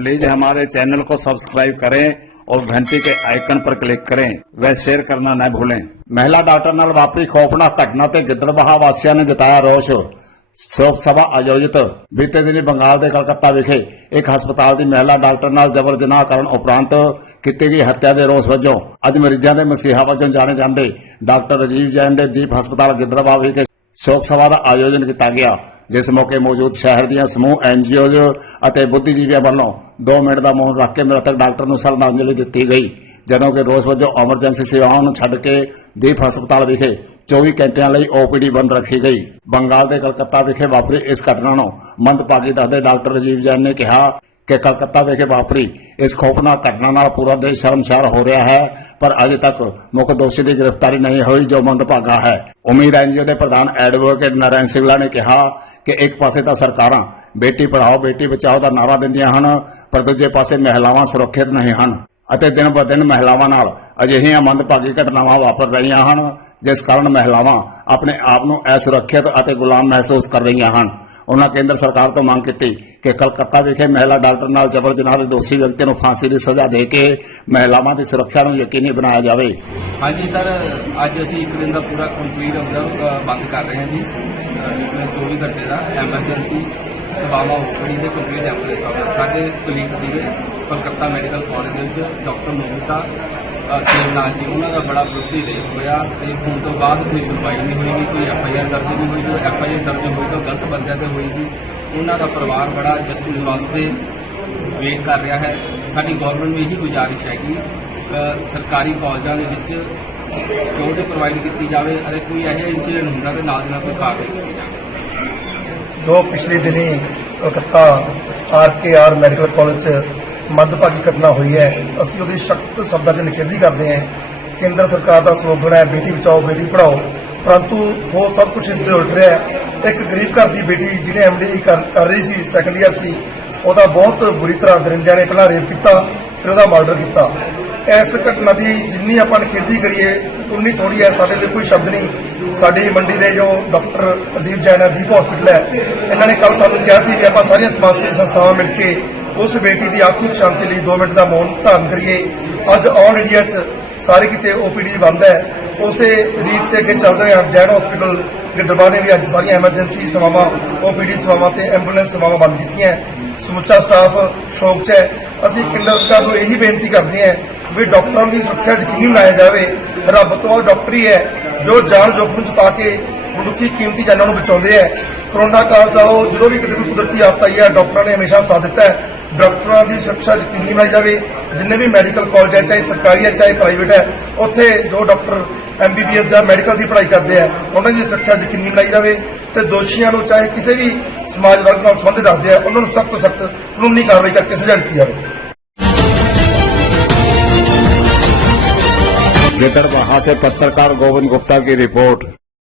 Please हमारे channel को subscribe करें और घंटी के आइकन पर क्लिक करें व शेयर करना न भूलें ਮਹਿਲਾ ਡਾਕਟਰ ਨਾਲ ਵਾਪਰੀ ਖੌਫਨਾਕ ਘਟਨਾ ਤੇ ਗਿੱਦੜਬਾਹਾ ਵਾਸੀਆਂ ਨੇ ਜਤਾਇਆ ਰੋਸ਼ ਸ਼ੋਕ ਸਭਾ ਆਯੋਜਿਤ ਬੀਤੇ ਦਿਨੀ ਬੰਗਾਲ ਦੇ ਕਲਕੱਤਾ ਵਿਖੇ ਇੱਕ ਹਸਪਤਾਲ ਦੀ ਮਹਿਲਾ ਡਾਕਟਰ ਨਾਲ ਜਬਰ ਜਨਾਹ ਕਰਨ ਉਪਰੰਤ ਕੀਤੀ ਗਈ ਹੱਤਿਆ ਦੇ ਰੋਸ ਵਜੋਂ ਅੱਜ ਮਰੀਜ਼ਾਂ ਦੇ ਮਸੀਹਾ ਵਜੋਂ ਜਾਣੇ ਜਾਂਦੇ ਡਾਕਟਰ ਰਾਜੀਵ ਜੈਨ ਦੇ ਦੀਪ ਹਸਪਤਾਲ ਗਿੱਦੜਬਾਹਾ ਵਿਖੇ ਸ਼ੋਕ ਸਭਾ ਦਾ ਆਯੋਜਨ ਕੀਤਾ ਗਿਆ ਜਿਸ ਮੌਕੇ ਮੌਜੂਦ ਸ਼ਹਿਰ ਦੀਆਂ ਸਮੂਹ ਐਨਜੀਓਜ਼ ਅਤੇ ਬੁੱਧੀਜੀਵੀਆਂ ਵੱਲੋਂ 2 ਮਿੰਟ ਦਾ ਮੌਨ ਰੱਖ ਕੇ ਮ੍ਰਿਤਕ ਡਾਕਟਰ ਨੂੰ ਸ਼ਰਧਾਂਜਲੀ ਦਿੱਤੀ ਗਈ, ਜਦੋਂ ਕਿ ਰੋਸ ਵਜੋਂ ਐਮਰਜੈਂਸੀ ਸੇਵਾਵਾਂ ਨੂੰ ਛੱਡ ਕੇ ਦੀਪ ਹਸਪਤਾਲ ਵਿਖੇ 24 ਘੰਟਿਆਂ ਲਈ ਓਪੀਡੀ ਬੰਦ ਰੱਖੀ ਗਈ। ਬੰਗਾਲ ਦੇ ਕਲਕੱਤਾ ਵਿਖੇ ਵਾਪਰੀ ਇਸ ਘਟਨਾ ਨੂੰ ਮੰਦਭਾਗੀ ਦੱਸਦੇ ਡਾਕਟਰ ਰਾਜੀਵ ਜੈਨ ਨੇ ਕਿਹਾ ਕਿ ਕਲਕੱਤਾ ਵਿਖੇ ਵਾਪਰੀ ਇਸ ਖੌਫਨਾਕ ਘਟਨਾ ਨਾਲ ਪੂਰਾ ਦੇਸ਼ ਸ਼ਰਮਸ਼ਾਰ ਹੋ ਰਿਹਾ ਹੈ, ਪਰ ਅਜੇ ਤੱਕ ਮੁੱਖ ਦੋਸ਼ੀ ਦੀ ਗ੍ਰਿਫਤਾਰੀ ਨਹੀਂ ਹੋਈ ਜੋ ਮੰਦਭਾਗਾ ਹੈ। ਉਮੀਦ ਐਨਜੀਓ ਦੇ ਪ੍ਰਧਾਨ ਐਡਵੋਕੇਟ ਨਰੈਣ ਸਿੰਘਲਾ ਨੇ ਕਿਹਾ ਕਿ ਇੱਕ ਪਾਸੇ ਤਾਂ ਸਰਕਾਰਾਂ ਬੇਟੀ ਪੜਾਓ ਬੇਟੀ ਬਚਾਓ ਦਾ ਨਾਰਾ ਦਿੰਦੀਆਂ ਹਨ, ਪਰ ਦੂਜੇ ਪਾਸੇ ਮਹਿਲਾਵਾਂ ਸੁਰੱਖਿਅਤ ਨਹੀਂ ਹਨ। ਅਤੇ ਦਿਨ ਬ ਦਿਨ ਮਹਿਲਾਵਾਂ ਨਾਲ ਅਜਿਹੀਆਂ ਮੰਦਭਾਗੀ ਘਟਨਾਵਾਂ ਵਾਪਰ ਰਹੀਆਂ ਹਨ, ਜਿਸ ਕਾਰਨ ਮਹਿਲਾਵਾਂ ਆਪਣੇ ਆਪ ਨੂੰ ਅਸੁਰੱਖਿਅਤ ਅਤੇ ਗੁਲਾਮ ਮਹਿਸੂਸ ਕਰ ਰਹੀਆਂ ਹਨ। ਉਹਨਾਂ ਕੇਂਦਰ ਸਰਕਾਰ ਤੋਂ ਮੰਗ ਕੀਤੀ ਕਿ ਕਲਕੱਤਾ ਵਿਖੇ ਮਹਿਲਾ ਡਾਕਟਰ ਨਾਲ ਜਬਰ ਜਨਾਹ ਦੇ ਦੋਸ਼ੀ ਵਿਅਕਤੀ ਨੂੰ ਫਾਂਸੀ ਦੀ ਸਜ਼ਾ ਦੇ ਕੇ ਮਹਿਲਾਵਾਂ ਦੀ ਸੁਰੱਖਿਆ ਨੂੰ ਯਕੀਨੀ ਬਣਾਇਆ ਜਾਵੇ। ਹਾਂਜੀ, ਸਰ, ਅੱਜ ਅਸੀਂ ਇੱਕ ਦਿਨ ਦਾ ਪੂਰਾ ਕੰਪਲੀਟ ਅਬਜ਼ਰਵ ਬੰਦ ਕਰ ਰਹੇ ਹਾਂ ਜੀ। 24 ਘੰਟੇ ਦਾ ਐਮਰਜੈਂਸੀ ਸੇਵਾਵਾਂ ਉਪਰੀ ਦੇ ਕੰਪਲੀਟ ਐਮਰਜੈਂਸੀ ਸਾਡੇ ਕਲੀਗ ਸੀਗੇ ਕਲਕੱਤਾ ਮੈਡੀਕਲ ਕਾਲਜ ਦੇ ਵਿੱਚ ਡਾਕਟਰ ਮਮਤਾ ਦੇਵਨਾਥ ਜੀ, ਉਹਨਾਂ ਦਾ ਬੜਾ ਵਿਰੋਧੀ ਰੇਪ ਹੋਇਆ ਤੇ ਹੁਣ ਤੋਂ ਬਾਅਦ ਕੋਈ ਸੁਣਵਾਈ ਨਹੀਂ ਹੋਏਗੀ, ਕੋਈ ਐਫ ਆਈ ਆਰ ਦਰਜ ਨਹੀਂ ਹੋਈ, ਜਦੋਂ ਐਫ ਆਈ ਆਰ ਦਰਜ ਹੋਈ ਤਾਂ ਗਲਤ ਬੰਦਿਆਂ ਤੇ ਹੋਏਗੀ ਉਹਨਾਂ ਦਾ ਪਰਿਵਾਰ ਬੜਾ ਜਸਟਿਸ ਵਾਸਤੇ ਵੇਟ ਕਰ ਰਿਹਾ ਹੈ। ਸਾਡੀ ਗਵਰਨਮੈਂਟ ਨੂੰ ਇਹੀ ਗੁਜ਼ਾਰਿਸ਼ ਹੈ ਕਿ ਸਰਕਾਰੀ ਕਾਲਜਾਂ ਦੇ ਵਿੱਚ ਸਿਕਿਉਰਿਟੀ ਪ੍ਰੋਵਾਈਡ ਕੀਤੀ ਜਾਵੇ ਅਤੇ ਕੋਈ ਇਹੋ ਇਨਸੀਡੈਂਟ ਹੁੰਦਾ ਤੇ ਨਾਲ ਦੀ ਨਾਲ ਕੋਈ ਕਾਰਵਾਈ ਕੀਤੀ ਜਾਵੇ। ਜੋ ਪਿਛਲੇ ਦਿਨੀ Calcutta R K R medical college 'ਚ ਮੰਦਭਾਗੀ ਘਟਨਾ ਹੋਈ ਹੈ, ਅਸੀਂ ਉਹਦੀ ਸਖਤ ਸ਼ਬਦਾਂ 'ਚ ਨਿਖੇਧੀ ਕਰਦੇ ਹਾਂ। ਕੇਂਦਰ ਸਰਕਾਰ ਦਾ ਸਲੋਗਨ ਹੈ ਬੇਟੀ ਬਚਾਓ, ਬੇਟੀ ਪੜਾਓ ਪਰੰਤੂ ਹੋਰ ਸਭ ਕੁਝ ਇਸ ਦੇ ਉਲਟ ਰਿਹਾ ਹੈ। ਇੱਕ ਗਰੀਬ ਘਰ ਦੀ ਬੇਟੀ ਜਿਹਨੇ ਐਮਡੀ ਕਰ ਕਰ ਰਹੀ ਸੀ ਸੈਕੰਡ ਇਅਰ ਸੀ, ਉਹਦਾ ਬਹੁਤ ਬੁਰੀ ਤਰ੍ਹਾਂ ਦਰਿੰਦਿਆਂ ਨੇ ਪਹਿਲਾਂ ਰੇਪ ਕੀਤਾ, ਫਿਰ ਉਹਦਾ ਮਰਡਰ ਕੀਤਾ। ਇਸ ਘਟਨਾ ਦੀ ਜਿੰਨੀ ਆਪਾਂ ਨਿਖੇਧੀ ਕਰੀਏ, ਉਨੀ ਥੋੜੀ ਹੈ, ਸਾਡੇ ਲਈ ਕੋਈ ਸ਼ਬਦ ਨਹੀਂ। ਸਾਡੀ ਮੰਡੀ ਦੇ ਜੋ ਡਾਕਟਰ ਅਦੀਪ ਜੈਨ ਦੀਪ ਹਸਪੀਟਲ ਹੈ, ਇਹਨਾਂ ਨੇ ਕੱਲ ਸਾਨੂੰ ਕਿਹਾ ਸੀ ਕਿ ਆਪਾਂ ਸਾਰੀਆਂ ਸਮਾਜ ਸੇਵੀ ਸੰਸਥਾਵਾਂ ਮਿਲ ਕੇ ਉਸ ਬੇਟੀ ਦੀ ਆਤਮਿਕ ਸ਼ਾਂਤੀ ਲਈ 2 ਮਿੰਟ ਦਾ ਮੌਨ ਧਾਰਨ ਕਰੀਏ। ਅੱਜ ਆਲ ਇੰਡੀਆ 'ਚ ਸਾਰੇ ਕਿਤੇ ਓਪੀਡੀ ਬੰਦ ਹੈ। ਉਸੇ ਰੀਤ ਤੇ ਅੱਗੇ ਚੱਲਦੇ ਹੋਏ ਜੈਨ ਹਸਪੀਟਲ ਗਿੱਦੜਬਾਹ ਨੇ ਵੀ ਅੱਜ ਸਾਰੀਆਂ ਐਮਰਜੈਂਸੀ ਸੇਵਾਵਾਂ ਓਪੀਡੀ ਸੇਵਾਵਾਂ ਤੇ ਐਂਬੂਲੈਂਸ ਸੇਵਾਵਾਂ ਬੰਦ ਕੀਤੀਆਂ ਸਮੁੱਚਾ ਸਟਾਫ ਸ਼ੌਕ 'ਚ ਹੈ। ਅਸੀਂ ਕੇਂਦਰ ਸਰਕਾਰ ਨੂੰ ਇਹੀ ਬੇਨਤੀ ਕਰਦੇ ਹਾਂ ਵੀ ਡਾਕਟਰਾਂ ਦੀ ਸੁਰੱਖਿਆ ਯਕੀਨੀ ਬਣਾਇਆ ਜਾਵੇ। ਰੱਬ ਤੋਂ ਡਾਕਟਰੀ ਹੈ। ਜੋ ਜਾਨ ਜੋਖਮ ਚ ਪਾ ਕੇ ਮਨੁੱਖੀ ਕੀਮਤੀ ਜਾਨਾਂ ਨੂੰ ਬਚਾਉਂਦੇ ਹੈ। ਕਰੋਨਾ ਕਾਲ ਦਾ ਉਹ ਜਦੋਂ ਵੀ ਕਿਤੇ ਕੋਈ ਕੁਦਰਤੀ ਆਫਤ ਆਈ ਹੈ, ਡਾਕਟਰਾਂ ਨੇ ਹਮੇਸ਼ਾ ਸਾਥ ਦਿੱਤਾ ਹੈ। ਡਾਕਟਰਾਂ ਦੀ ਸੁਰੱਖਿਆ ਯਕੀਨੀ ਬਣਾਈ ਜਾਵੇ। ਜਿੰਨੇ ਵੀ ਮੈਡੀਕਲ ਕਾਲਜ ਹੈ, ਚਾਹੇ ਸਰਕਾਰੀ ਹੈ, ਚਾਹੇ ਪ੍ਰਾਈਵੇਟ ਹੈ, ਉੱਥੇ ਜੋ doctor M B B S ਜਾਂ ਮੈਡੀਕਲ ਦੀ ਪੜ੍ਹਾਈ ਕਰਦੇ ਆ ਉਹਨਾਂ ਦੀ ਸੁਰੱਖਿਆ ਯਕੀਨੀ ਬਣਾਈ ਜਾਵੇ। ਤੇ ਦੋਸ਼ੀਆਂ ਨੂੰ ਚਾਹੇ ਕਿਸੇ ਵੀ ਸਮਾਜ ਵਰਗ ਨਾਲ ਸੰਬੰਧਿਤ ਰੱਖਦੇ ਆ ਉਹਨਾਂ ਨੂੰ ਸਖਤ ਤੋਂ ਸਖਤ ਕਾਨੂੰਨੀ ਕਾਰਵਾਈ ਕਰਕੇ ਸਜ਼ਾ ਦਿੱਤੀ ਜਾਵੇ। गिद्दड़बाहा से पत्रकार गोविंद गुप्ता की रिपोर्ट